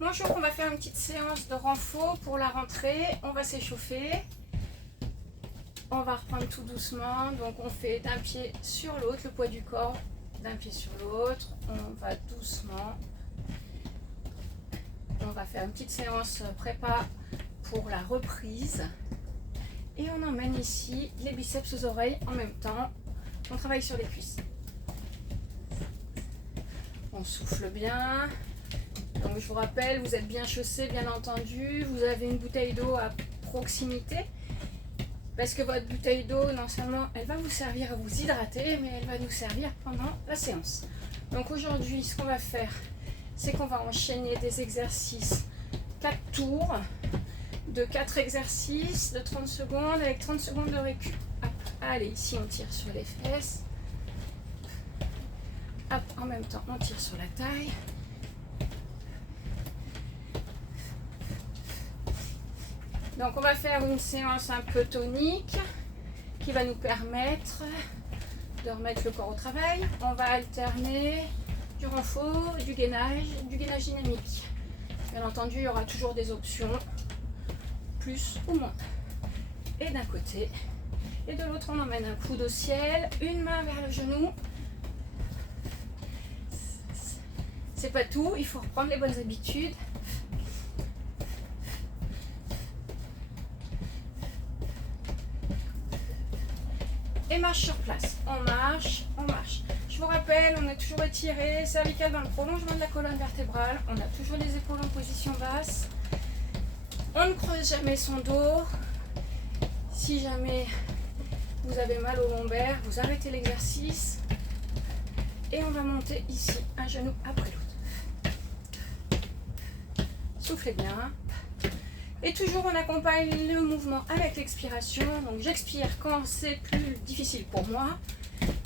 Bonjour, on va faire une petite séance de renfort pour la rentrée. On va s'échauffer. On va reprendre tout doucement. Donc on fait d'un pied sur l'autre, le poids du corps d'un pied sur l'autre. On va doucement. On va faire une petite séance prépa pour la reprise. Et on emmène ici les biceps aux oreilles en même temps. On travaille sur les cuisses. On souffle bien. Donc je vous rappelle, vous êtes bien chaussés, bien entendu. Vous avez une bouteille d'eau à proximité. Parce que votre bouteille d'eau, non seulement elle va vous servir à vous hydrater, mais elle va nous servir pendant la séance. Donc aujourd'hui, ce qu'on va faire, c'est qu'on va enchaîner des exercices 4 tours de 4 exercices de 30 secondes avec 30 secondes de récup. Hop. Allez, ici on tire sur les fesses. Hop, en même temps, on tire sur la taille. Donc on va faire une séance un peu tonique qui va nous permettre de remettre le corps au travail. On va alterner du renfort, du gainage dynamique. Bien entendu, il y aura toujours des options, plus ou moins. Et d'un côté, et de l'autre, on emmène un coude au ciel, une main vers le genou. C'est pas tout, il faut reprendre les bonnes habitudes. Et marche sur place. On marche, on marche. Je vous rappelle, on est toujours étiré, cervical dans le prolongement de la colonne vertébrale. On a toujours les épaules en position basse. On ne creuse jamais son dos. Si jamais vous avez mal au lombaire, vous arrêtez l'exercice. Et on va monter ici, un genou après l'autre. Soufflez bien. Et toujours on accompagne le mouvement avec l'expiration. Donc j'expire quand c'est plus difficile pour moi.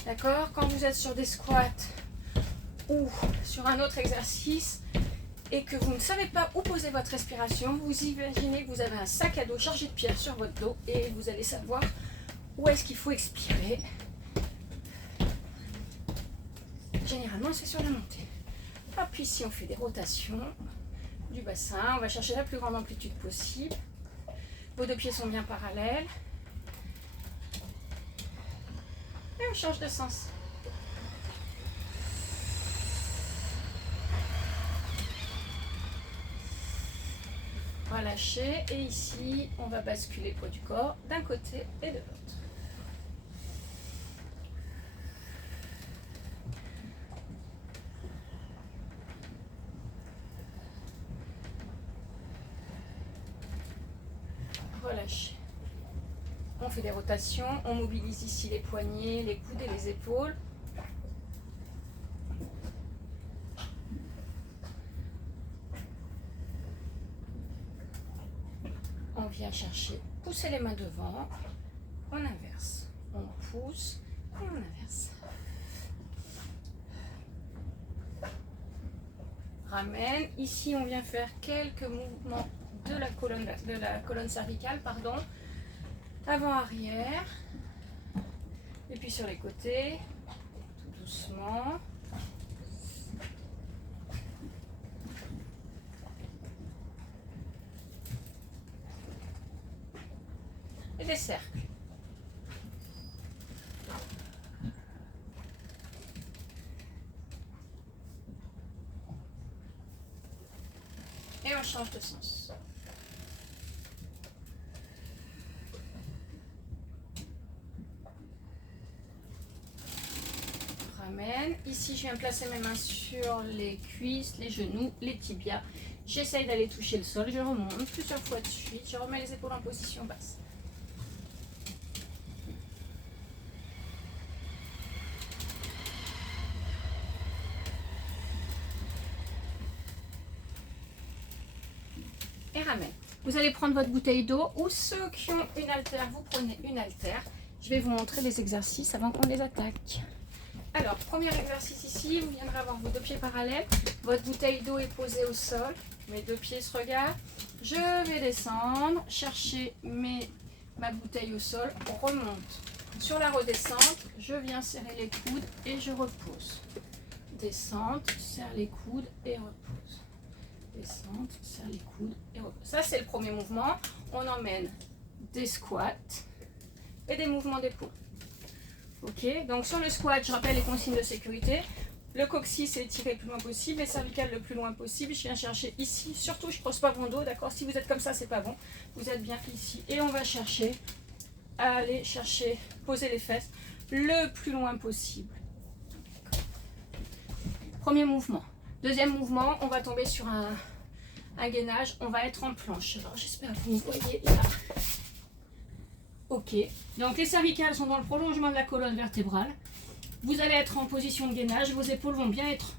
D'accord? Quand vous êtes sur des squats ou sur un autre exercice et que vous ne savez pas où poser votre respiration, vous imaginez que vous avez un sac à dos chargé de pierres sur votre dos et vous allez savoir où est-ce qu'il faut expirer. Généralement c'est sur la montée. Hop, puis ici on fait des rotations du bassin, on va chercher la plus grande amplitude possible. Vos deux pieds sont bien parallèles. Et on change de sens. Relâchez et ici on va basculer le poids du corps d'un côté et de l'autre. Relâchez. On fait des rotations, on mobilise ici les poignets, les coudes et les épaules. On vient chercher, pousser les mains devant, on inverse, on pousse, on inverse. Ramène, ici on vient faire quelques mouvements de la colonne cervicale, pardon. Avant-arrière. Et puis sur les côtés, tout doucement. Et des cercles. Et on change de sens. Ramène. Ici, je viens placer mes mains sur les cuisses, les genoux, les tibias. J'essaye d'aller toucher le sol. Je remonte plusieurs fois de suite. Je remets les épaules en position basse. Et ramène. Vous allez prendre votre bouteille d'eau ou ceux qui ont une haltère, vous prenez une haltère. Je vais vous montrer les exercices avant qu'on les attaque. Alors, premier exercice ici, vous viendrez avoir vos deux pieds parallèles. Votre bouteille d'eau est posée au sol. Mes deux pieds se regardent. Je vais descendre, chercher ma bouteille au sol, on remonte. Sur la redescente, je viens serrer les coudes et je repose. Descente, serre les coudes et repose. Descente, serre les coudes. Et ça, c'est le premier mouvement. On emmène des squats et des mouvements d'épaule. Ok, donc sur le squat, je rappelle les consignes de sécurité. Le coccyx est étiré le plus loin possible, les cervicales le plus loin possible. Je viens chercher ici. Surtout, je ne pose pas mon dos, d'accord? Si vous êtes comme ça, c'est pas bon. Vous êtes bien ici. Et on va chercher à aller chercher, poser les fesses le plus loin possible. Premier mouvement. Deuxième mouvement, on va tomber sur un gainage. On va être en planche. Alors, j'espère que vous me voyez là. Ok. Donc, les cervicales sont dans le prolongement de la colonne vertébrale. Vous allez être en position de gainage. Vos épaules vont bien être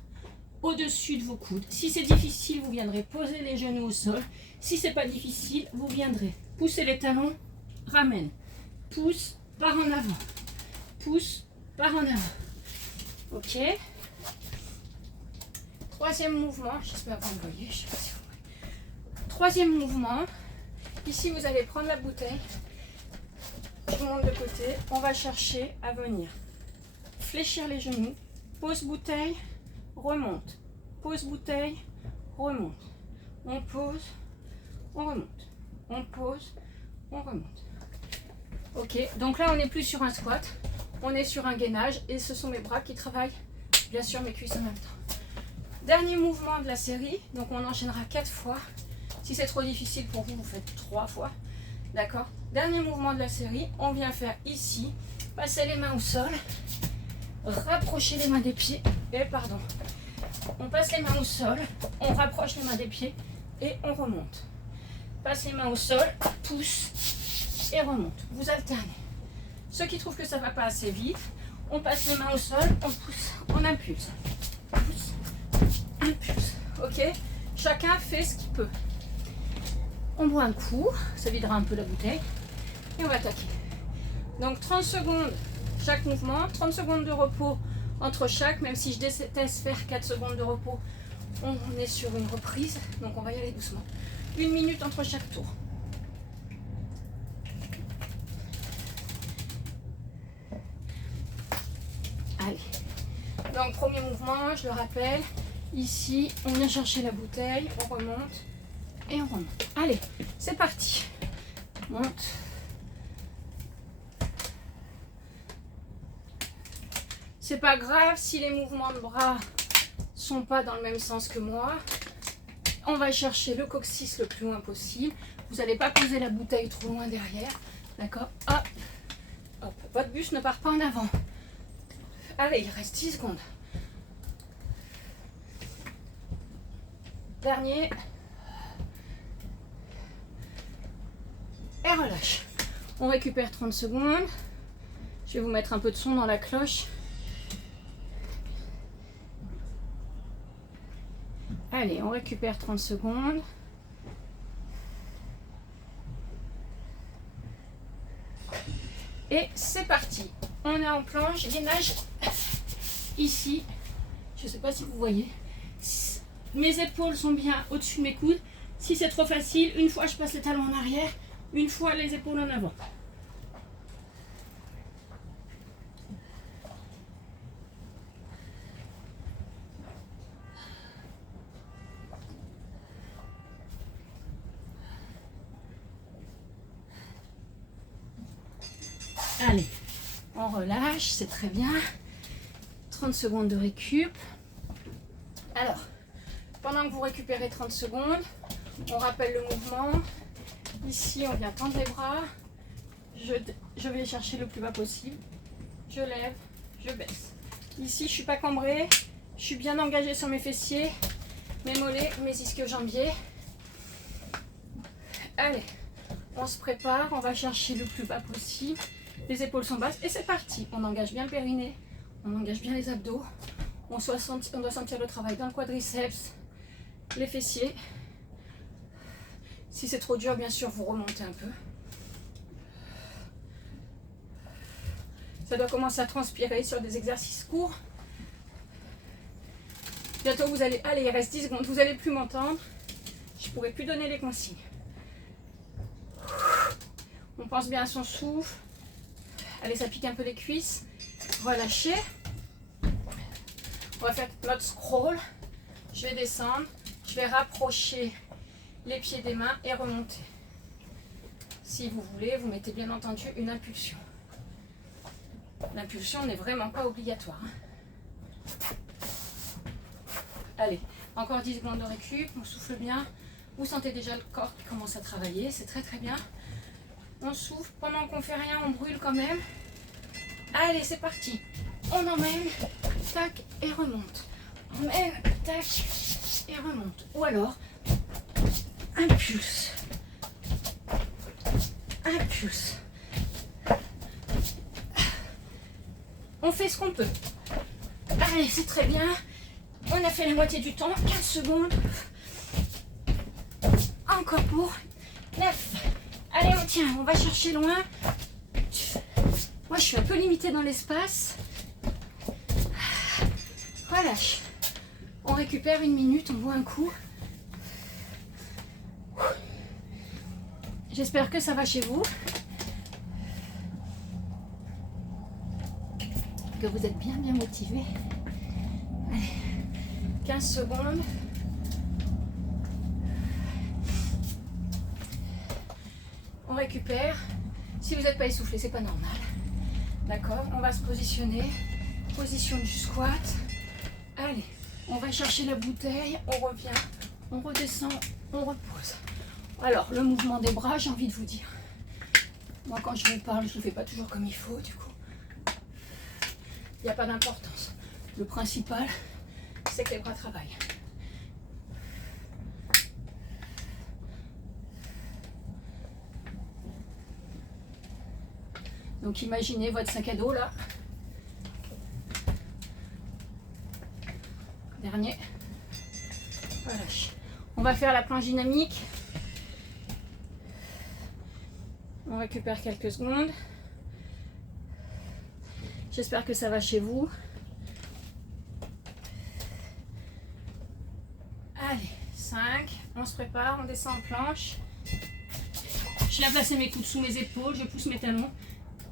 au-dessus de vos coudes. Si c'est difficile, vous viendrez poser les genoux au sol. Si c'est pas difficile, vous viendrez pousser les talons, ramène. Pousse, par en avant. Pousse, par en avant. Ok. Troisième mouvement. J'espère que vous me voyez. Je sais pas si vous voyez. Troisième mouvement. Ici, vous allez prendre la bouteille. Je vous monte de côté. On va chercher à venir fléchir les genoux. Pose bouteille, remonte. Pose bouteille, remonte. On pose, on remonte. On pose, on remonte. Ok, donc là on n'est plus sur un squat, on est sur un gainage et ce sont mes bras qui travaillent, bien sûr mes cuisses en même temps. Dernier mouvement de la série, donc on enchaînera 4 fois. Si c'est trop difficile pour vous, vous faites 3 fois. D'accord? Dernier mouvement de la série, on vient faire ici, passer les mains au sol, rapprocher les mains des pieds, on passe les mains au sol, on rapproche les mains des pieds et on remonte. Passe les mains au sol, pousse et remonte. Vous alternez. Ceux qui trouvent que ça ne va pas assez vite, on passe les mains au sol, on pousse, on impulse. Pousse, impulse. Ok? Chacun fait ce qu'il peut. On boit un coup, ça videra un peu la bouteille et on va attaquer. Donc 30 secondes chaque mouvement, 30 secondes de repos entre chaque, même si je déteste faire 4 secondes de repos, on est sur une reprise, donc on va y aller doucement. 1 minute entre chaque tour. Allez. Donc premier mouvement, je le rappelle, ici on vient chercher la bouteille, on remonte et on remonte. Allez, c'est parti. Monte. C'est pas grave si les mouvements de bras sont pas dans le même sens que moi. On va chercher le coccyx le plus loin possible. Vous n'allez pas poser la bouteille trop loin derrière. D'accord? Hop, hop. Votre buste ne part pas en avant. Allez, il reste 10 secondes. Dernier. Et relâche. On récupère 30 secondes. Je vais vous mettre un peu de son dans la cloche. Allez, on récupère 30 secondes. Et c'est parti. On est en planche, gainage ici. Je ne sais pas si vous voyez. Mes épaules sont bien au-dessus de mes coudes. Si c'est trop facile, une fois je passe les talons en arrière, une fois les épaules en avant. Allez, on relâche, c'est très bien. 30 secondes de récup. Alors, pendant que vous récupérez 30 secondes, on rappelle le mouvement. Ici, on vient tendre les bras. Je vais les chercher le plus bas possible. Je lève, je baisse. Ici, je ne suis pas cambrée. Je suis bien engagée sur mes fessiers, mes mollets, mes ischio-jambiers. Allez, on se prépare. On va chercher le plus bas possible. Les épaules sont basses et c'est parti. On engage bien le périnée, on engage bien les abdos. On doit sentir le travail dans le quadriceps, les fessiers. Si c'est trop dur, bien sûr, vous remontez un peu. Ça doit commencer à transpirer sur des exercices courts. Bientôt, vous allez... Allez, il reste 10 secondes. Vous n'allez plus m'entendre. Je ne pourrai plus donner les consignes. On pense bien à son souffle. Allez, ça pique un peu les cuisses. Relâchez. On va faire notre scroll. Je vais descendre. Je vais rapprocher les pieds des mains et remontez. Si vous voulez, vous mettez bien entendu une impulsion. L'impulsion n'est vraiment pas obligatoire. Allez, encore 10 secondes de récup, on souffle bien. Vous sentez déjà le corps qui commence à travailler, c'est très très bien. On souffle, pendant qu'on fait rien, on brûle quand même. Allez, c'est parti. On emmène, tac, et remonte. Emmène, tac, et remonte. Ou alors, impulse. Impulse. On fait ce qu'on peut. Allez, c'est très bien. On a fait la moitié du temps, 15 secondes. Encore pour 9. Allez, on tient, on va chercher loin. Moi, je suis un peu limitée dans l'espace. Relâche. On récupère 1 minute, on boit un coup. J'espère que ça va chez vous. Que vous êtes bien motivés. Allez, 15 secondes. On récupère. Si vous n'êtes pas essoufflé, c'est pas normal. D'accord, on va se positionner. Position du squat. Allez, on va chercher la bouteille. On revient, on redescend, on repose. Alors, le mouvement des bras, j'ai envie de vous dire. Moi, quand je vous parle, je ne le fais pas toujours comme il faut, du coup. Il n'y a pas d'importance. Le principal, c'est que les bras travaillent. Donc imaginez votre sac à dos là. Dernier. Relâche. On va faire la planche dynamique. On récupère quelques secondes. J'espère que ça va chez vous. Allez, 5. On se prépare, on descend en planche. Je viens placer mes coudes sous mes épaules, je pousse mes talons.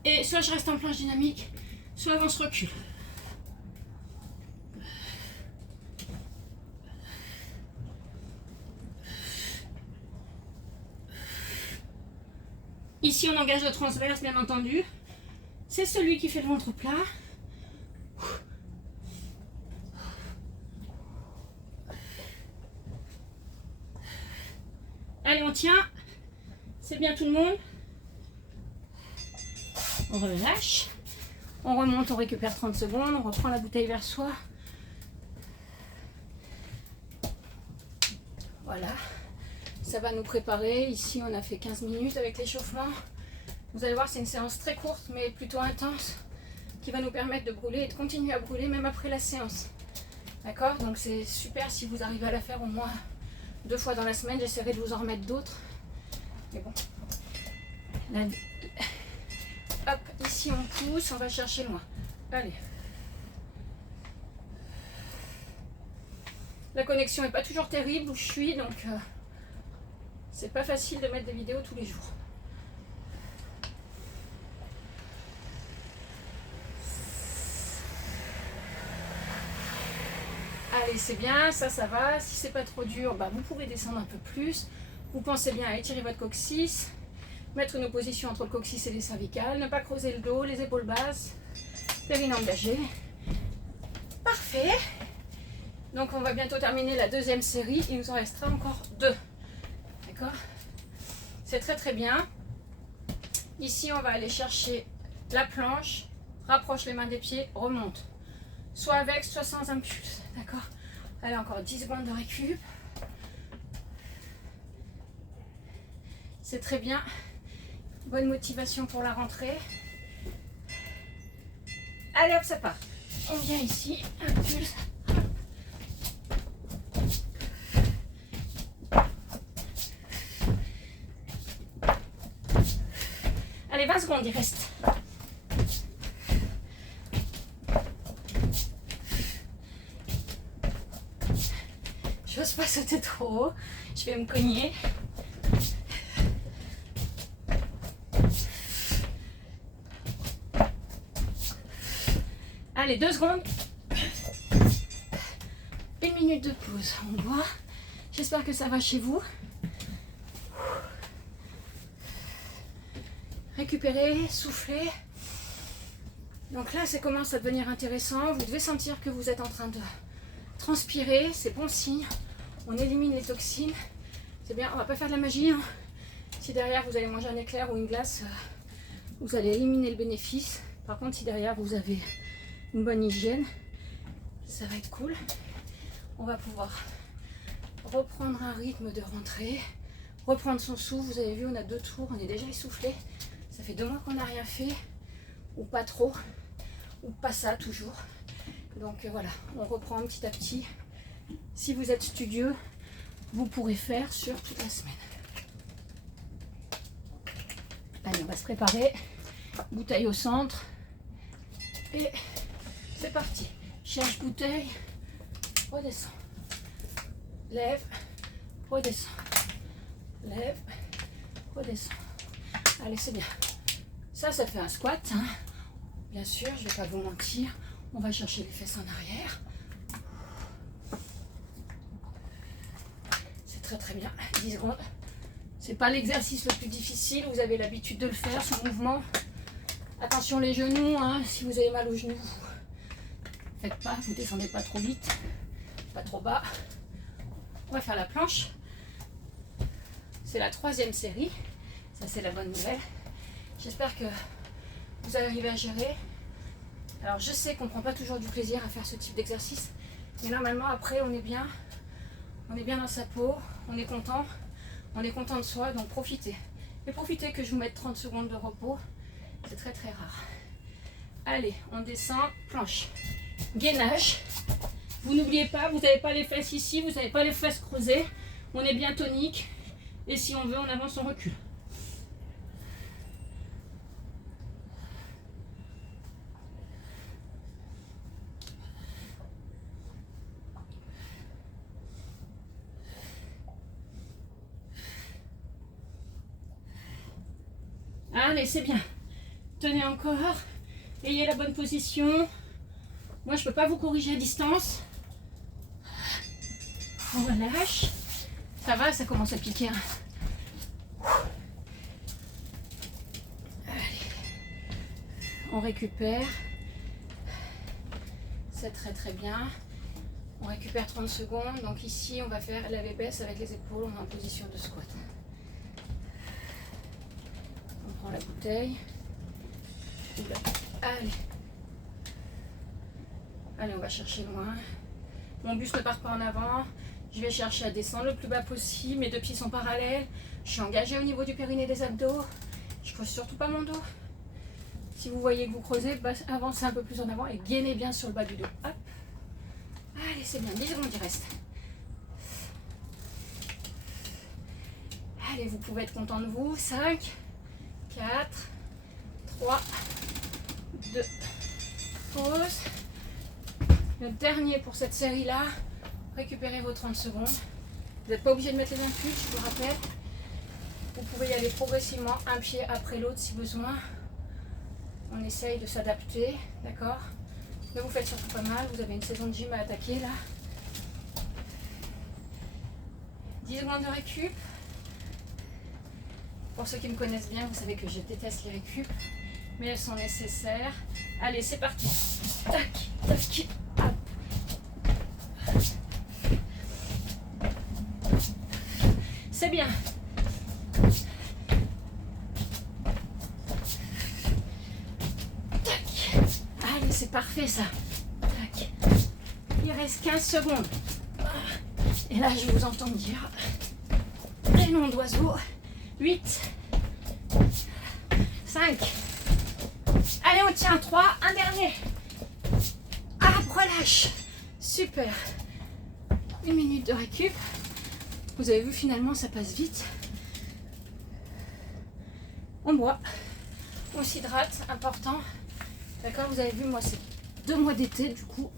Et soit je reste en planche dynamique, soit on se recule. Ici, on engage le transverse, bien entendu. C'est celui qui fait le ventre plat. Allez, on tient. C'est bien tout le monde. On relâche. On remonte, on récupère 30 secondes. On reprend la bouteille vers soi. Voilà. Ça va nous préparer. Ici, on a fait 15 minutes avec l'échauffement. Vous allez voir, c'est une séance très courte, mais plutôt intense, qui va nous permettre de brûler et de continuer à brûler même après la séance. D'accord? Donc c'est super si vous arrivez à la faire au moins 2 fois dans la semaine. J'essaierai de vous en remettre d'autres. Mais bon. Là, hop, ici on pousse, on va chercher loin. Allez. La connexion n'est pas toujours terrible où je suis, donc c'est pas facile de mettre des vidéos tous les jours. Allez, c'est bien, ça va. Si c'est pas trop dur, bah, vous pouvez descendre un peu plus. Vous pensez bien à étirer votre coccyx, mettre une opposition entre le coccyx et les cervicales, ne pas creuser le dos, les épaules basses, périnée engagée. Parfait. Donc on va bientôt terminer la deuxième série. Il nous en restera encore 2. D'accord? C'est très très bien. Ici, on va aller chercher la planche, rapproche les mains des pieds, remonte. Soit avec, soit sans impulse. D'accord? Allez, encore 10 secondes de récup. C'est très bien. Bonne motivation pour la rentrée. Allez hop, ça part. On vient ici, impulse. Allez, 20 secondes, il reste. J'ose pas sauter trop haut, je vais me cogner. Allez, 2 secondes. 1 minute de pause, on boit. J'espère que ça va chez vous. Récupérez, soufflez. Donc là, ça commence à devenir intéressant. Vous devez sentir que vous êtes en train de transpirer. C'est bon signe. On élimine les toxines. C'est bien, on va pas faire de la magie. Hein. Si derrière, vous allez manger un éclair ou une glace, vous allez éliminer le bénéfice. Par contre, si derrière, vous avez une bonne hygiène, ça va être cool. On va pouvoir reprendre un rythme de rentrée, reprendre son souffle. Vous avez vu, on a 2 tours, on est déjà essoufflé. Ça fait 2 mois qu'on n'a rien fait, ou pas trop, ou pas ça toujours. Donc voilà, on reprend petit à petit. Si vous êtes studieux, vous pourrez faire sur toute la semaine. Allez, on va se préparer. Bouteille au centre. Et c'est parti. Cherche bouteille, redescends. Lève, redescends. Lève, redescends. Allez, c'est bien. Ça fait un squat. Hein. Bien sûr, je ne vais pas vous mentir. On va chercher les fesses en arrière. C'est très très bien. 10 secondes. C'est pas l'exercice le plus difficile. Vous avez l'habitude de le faire, ce mouvement. Attention les genoux. Hein. Si vous avez mal aux genoux, faites pas. Vous descendez pas trop vite, pas trop bas. On va faire la planche. C'est la 3e série. Ça, c'est la bonne nouvelle. J'espère que vous arrivez à gérer. Alors, je sais qu'on ne prend pas toujours du plaisir à faire ce type d'exercice. Mais normalement, après, on est bien. On est bien dans sa peau. On est content. On est content de soi. Donc, profitez. Et profitez que je vous mette 30 secondes de repos. C'est très, très rare. Allez, on descend. Planche. Gainage. Vous n'oubliez pas, vous n'avez pas les fesses ici. Vous n'avez pas les fesses creusées. On est bien tonique. Et si on veut, on avance, on recule. Allez, c'est bien. Tenez encore. Ayez la bonne position. Moi, je ne peux pas vous corriger à distance. On relâche. Ça va, ça commence à piquer. Hein. Allez. On récupère. C'est très très bien. On récupère 30 secondes. Donc ici, on va faire lève-baisse avec les épaules. On est en position de squat. On prend la bouteille. Allez. Allez, on va chercher loin. Mon buste ne part pas en avant. Je vais chercher à descendre le plus bas possible. Mes 2 pieds sont parallèles. Je suis engagée au niveau du périnée des abdos. Je ne creuse surtout pas mon dos. Si vous voyez que vous creusez, avancez un peu plus en avant et gainez bien sur le bas du dos. Hop. Allez, c'est bien. 10 secondes, il reste. Allez, vous pouvez être content de vous. 5, 4, 3, 2, pause. Le dernier pour cette série-là. Récupérez vos 30 secondes. Vous n'êtes pas obligé de mettre les impulses, je vous rappelle. Vous pouvez y aller progressivement, un pied après l'autre si besoin. On essaye de s'adapter, d'accord? Ne vous faites surtout pas mal, vous avez une saison de gym à attaquer là. 10 secondes de récup. Pour ceux qui me connaissent bien, vous savez que je déteste les récup, mais elles sont nécessaires. Allez, c'est parti. Tac, tac, hop. C'est bien. Tac. Allez, c'est parfait ça. Tac. Il reste 15 secondes. Et là, je vous entends dire les noms d'oiseaux. 8, 5. Allez, on tient 3. Un dernier. Hop, relâche. Super. 1 minute de récup. Vous avez vu, finalement, ça passe vite. On boit. On s'hydrate, important. D'accord, vous avez vu, moi, c'est 2 mois d'été, du coup,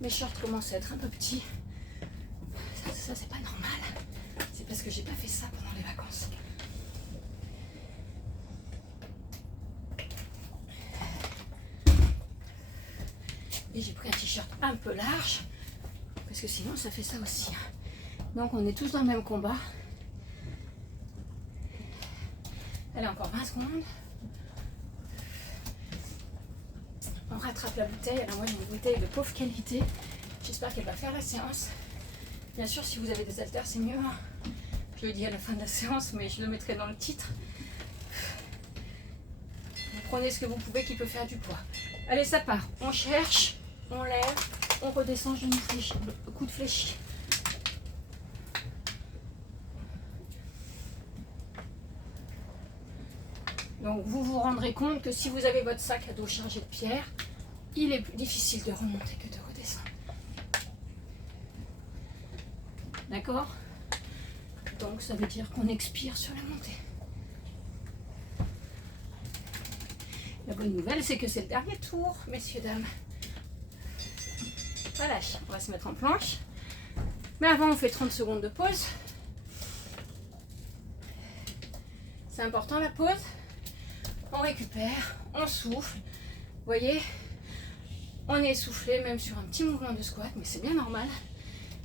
mes shorts commencent à être un peu petits. Ça c'est pas normal. C'est parce que j'ai pas fait ça pendant les vacances. Et j'ai pris un t-shirt un peu large, parce que sinon, ça fait ça aussi. Donc on est tous dans le même combat. Allez, encore 20 secondes. on rattrape la bouteille. Alors moi j'ai une bouteille de pauvre qualité. J'espère qu'elle va faire la séance. Bien sûr, si vous avez des haltères, c'est mieux. Hein. Je le dis à la fin de la séance, mais je le mettrai dans le titre. Vous prenez ce que vous pouvez qui peut faire du poids. Allez, ça part. On cherche, on lève, on redescend, genou fléchi, coude fléchi. Donc vous vous rendrez compte que si vous avez votre sac à dos chargé de pierres, il est plus difficile de remonter que de redescendre. D'accord? Donc ça veut dire qu'on expire sur la montée. La bonne nouvelle, c'est que c'est le dernier tour, messieurs, dames. Voilà, on va se mettre en planche. Mais avant, on fait 30 secondes de pause. C'est important la pause. On récupère, on souffle. Vous voyez, on est essoufflé même sur un petit mouvement de squat, mais c'est bien normal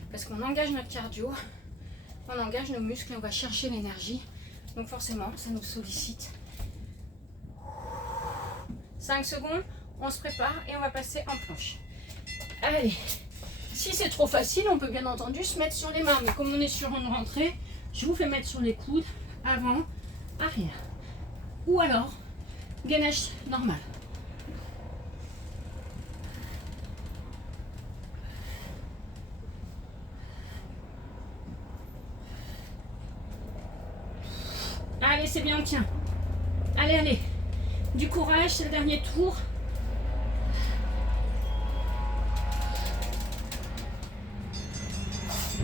parce qu'on engage notre cardio, on engage nos muscles et on va chercher l'énergie. Donc forcément, ça nous sollicite. 5 secondes, on se prépare et on va passer en planche. Allez, si c'est trop facile, on peut bien entendu se mettre sur les mains, mais comme on est sur une rentrée, je vous fais mettre sur les coudes, avant, arrière. Ou alors, gainage normal. Allez, c'est bien, on tient. Allez, allez. Du courage, c'est le dernier tour.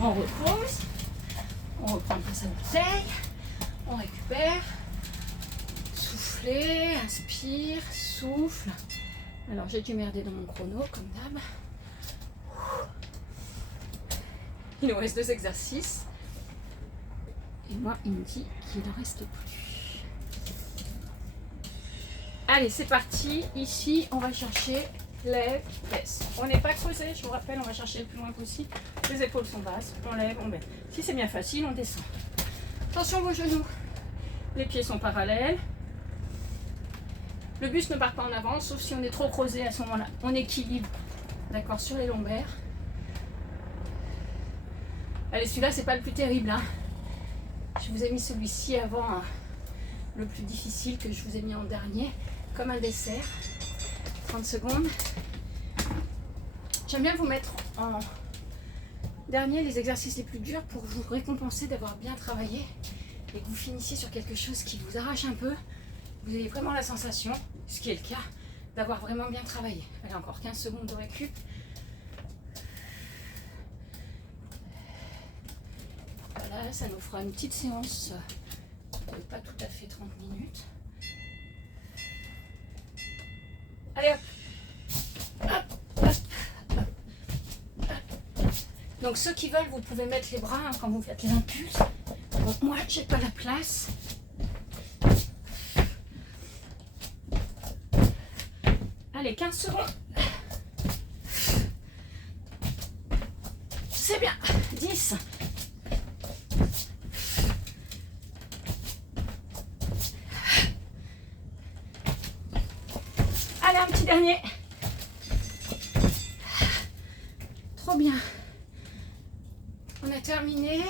On repose. On reprend sa bouteille. On récupère. Soufflez, inspire, souffle. Alors j'ai dû merder dans mon chrono comme d'hab. Il nous reste 2 exercices. Et moi il me dit qu'il n'en reste plus. Allez, c'est parti. Ici on va chercher lève, baisse. On n'est pas creusé, je vous rappelle, on va chercher le plus loin possible. Les épaules sont basses, on lève, on baisse. Si c'est bien facile, on descend. Attention vos genoux. Les pieds sont parallèles. Le buste ne part pas en avant, sauf si on est trop creusé à ce moment-là. On équilibre, d'accord, sur les lombaires. Allez, celui-là, c'est pas le plus terrible. Hein. Je vous ai mis celui-ci avant, hein, le plus difficile que je vous ai mis en dernier, comme un dessert. 30 secondes. J'aime bien vous mettre en dernier les exercices les plus durs pour vous récompenser d'avoir bien travaillé et que vous finissiez sur quelque chose qui vous arrache un peu. Vous avez vraiment la sensation, ce qui est le cas, d'avoir vraiment bien travaillé. Allez, encore 15 secondes de récup. Voilà, ça nous fera une petite séance, pas tout à fait 30 minutes. Allez hop, hop, hop, hop, hop. Donc ceux qui veulent, vous pouvez mettre les bras hein, quand vous faites les impulses. Donc moi, j'ai pas la place. Allez, 15 secondes. C'est bien. 10. Allez, un petit dernier. Trop bien. On a terminé.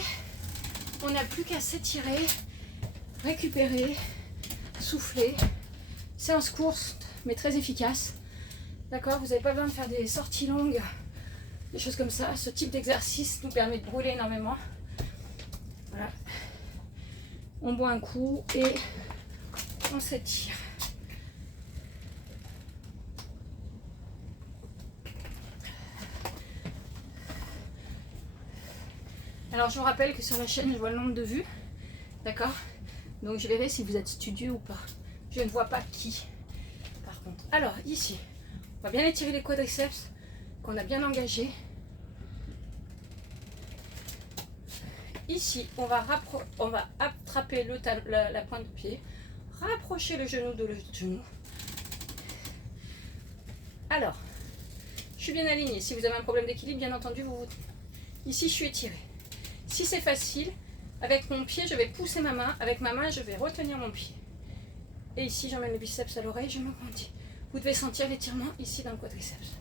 On n'a plus qu'à s'étirer, récupérer, souffler. Séance courte, mais très efficace. D'accord, vous n'avez pas besoin de faire des sorties longues, des choses comme ça. Ce type d'exercice nous permet de brûler énormément. Voilà. On boit un coup et on s'étire. Alors je vous rappelle que sur la chaîne, je vois le nombre de vues. D'accord? Donc je verrai si vous êtes studieux ou pas. Je ne vois pas qui, par contre. Alors ici, on va bien étirer les quadriceps qu'on a bien engagés. Ici, on va attraper la pointe de pied, rapprocher le genou de l'autre genou. Alors, je suis bien alignée. Si vous avez un problème d'équilibre, bien entendu, vous ici, je suis étirée. Si c'est facile, avec mon pied, je vais pousser ma main. Avec ma main, je vais retenir mon pied. Et ici, j'emmène le biceps à l'oreille, je m'agrandis. Vous devez sentir l'étirement ici dans le quadriceps.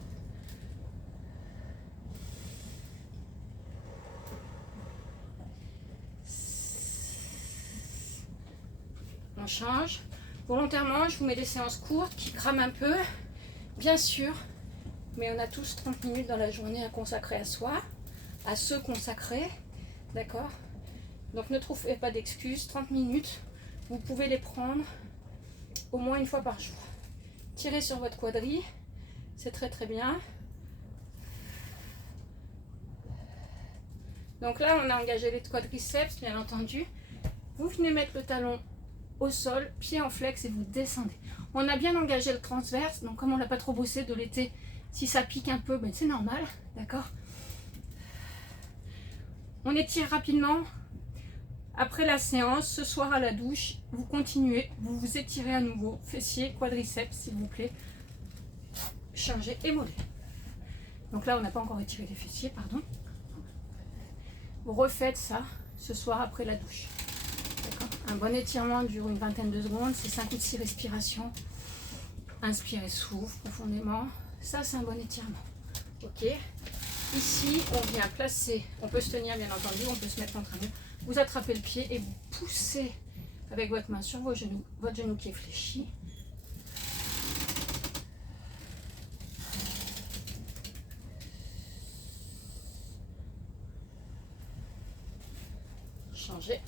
On change. Volontairement, je vous mets des séances courtes qui crament un peu, bien sûr, mais on a tous 30 minutes dans la journée à consacrer à soi, à se consacrer, d'accord? Donc ne trouvez pas d'excuses, 30 minutes, vous pouvez les prendre au moins une fois par jour. Tirez sur votre quadri, c'est très très bien. Donc là, on a engagé les quadriceps, bien entendu. Vous venez mettre le talon au sol, pied en flex et vous descendez. On a bien engagé le transverse, donc comme on l'a pas trop bossé de l'été, si ça pique un peu, ben c'est normal, d'accord? On étire rapidement. Après la séance, ce soir à la douche, vous continuez, vous vous étirez à nouveau, fessiers, quadriceps s'il vous plaît, changez et mollets. Donc là, on n'a pas encore étiré les fessiers, pardon. Vous refaites ça ce soir après la douche. Un bon étirement dure une vingtaine de secondes, c'est 5 ou 6 respirations. Inspirez, souffle profondément. Ça, c'est un bon étirement. Ok. Ici, on vient placer, on peut se tenir bien entendu, on peut se mettre contre un mur. Vous attrapez le pied et vous poussez avec votre main sur vos genoux, votre genou qui est fléchi. Changez.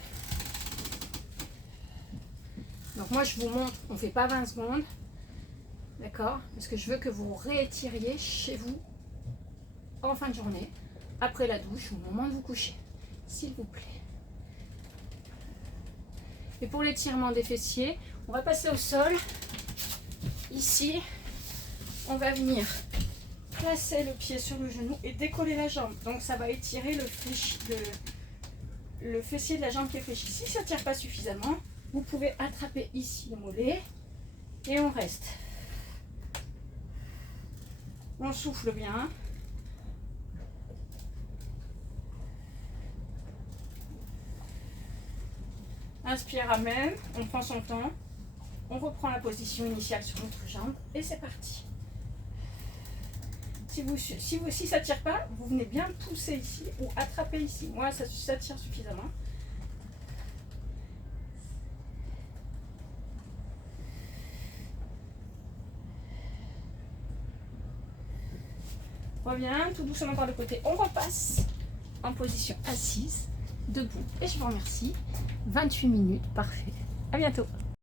Donc moi je vous montre, on ne fait pas 20 secondes, d'accord? Parce que je veux que vous réétiriez chez vous en fin de journée, après la douche, au moment de vous coucher, s'il vous plaît. Et pour l'étirement des fessiers, on va passer au sol. Ici, on va venir placer le pied sur le genou et décoller la jambe. Donc ça va étirer le fessier de la jambe qui est fléchi. Si ça ne tire pas suffisamment, vous pouvez attraper ici le mollet et on reste. On souffle bien. Inspire, ramène, on prend son temps, on reprend la position initiale sur notre jambe et c'est parti. Si ça ne tire pas, vous venez bien pousser ici ou attraper ici. Moi, ça tire suffisamment. Reviens tout doucement par le côté. On repasse en position assise, debout. Et je vous remercie. 28 minutes, parfait. À bientôt.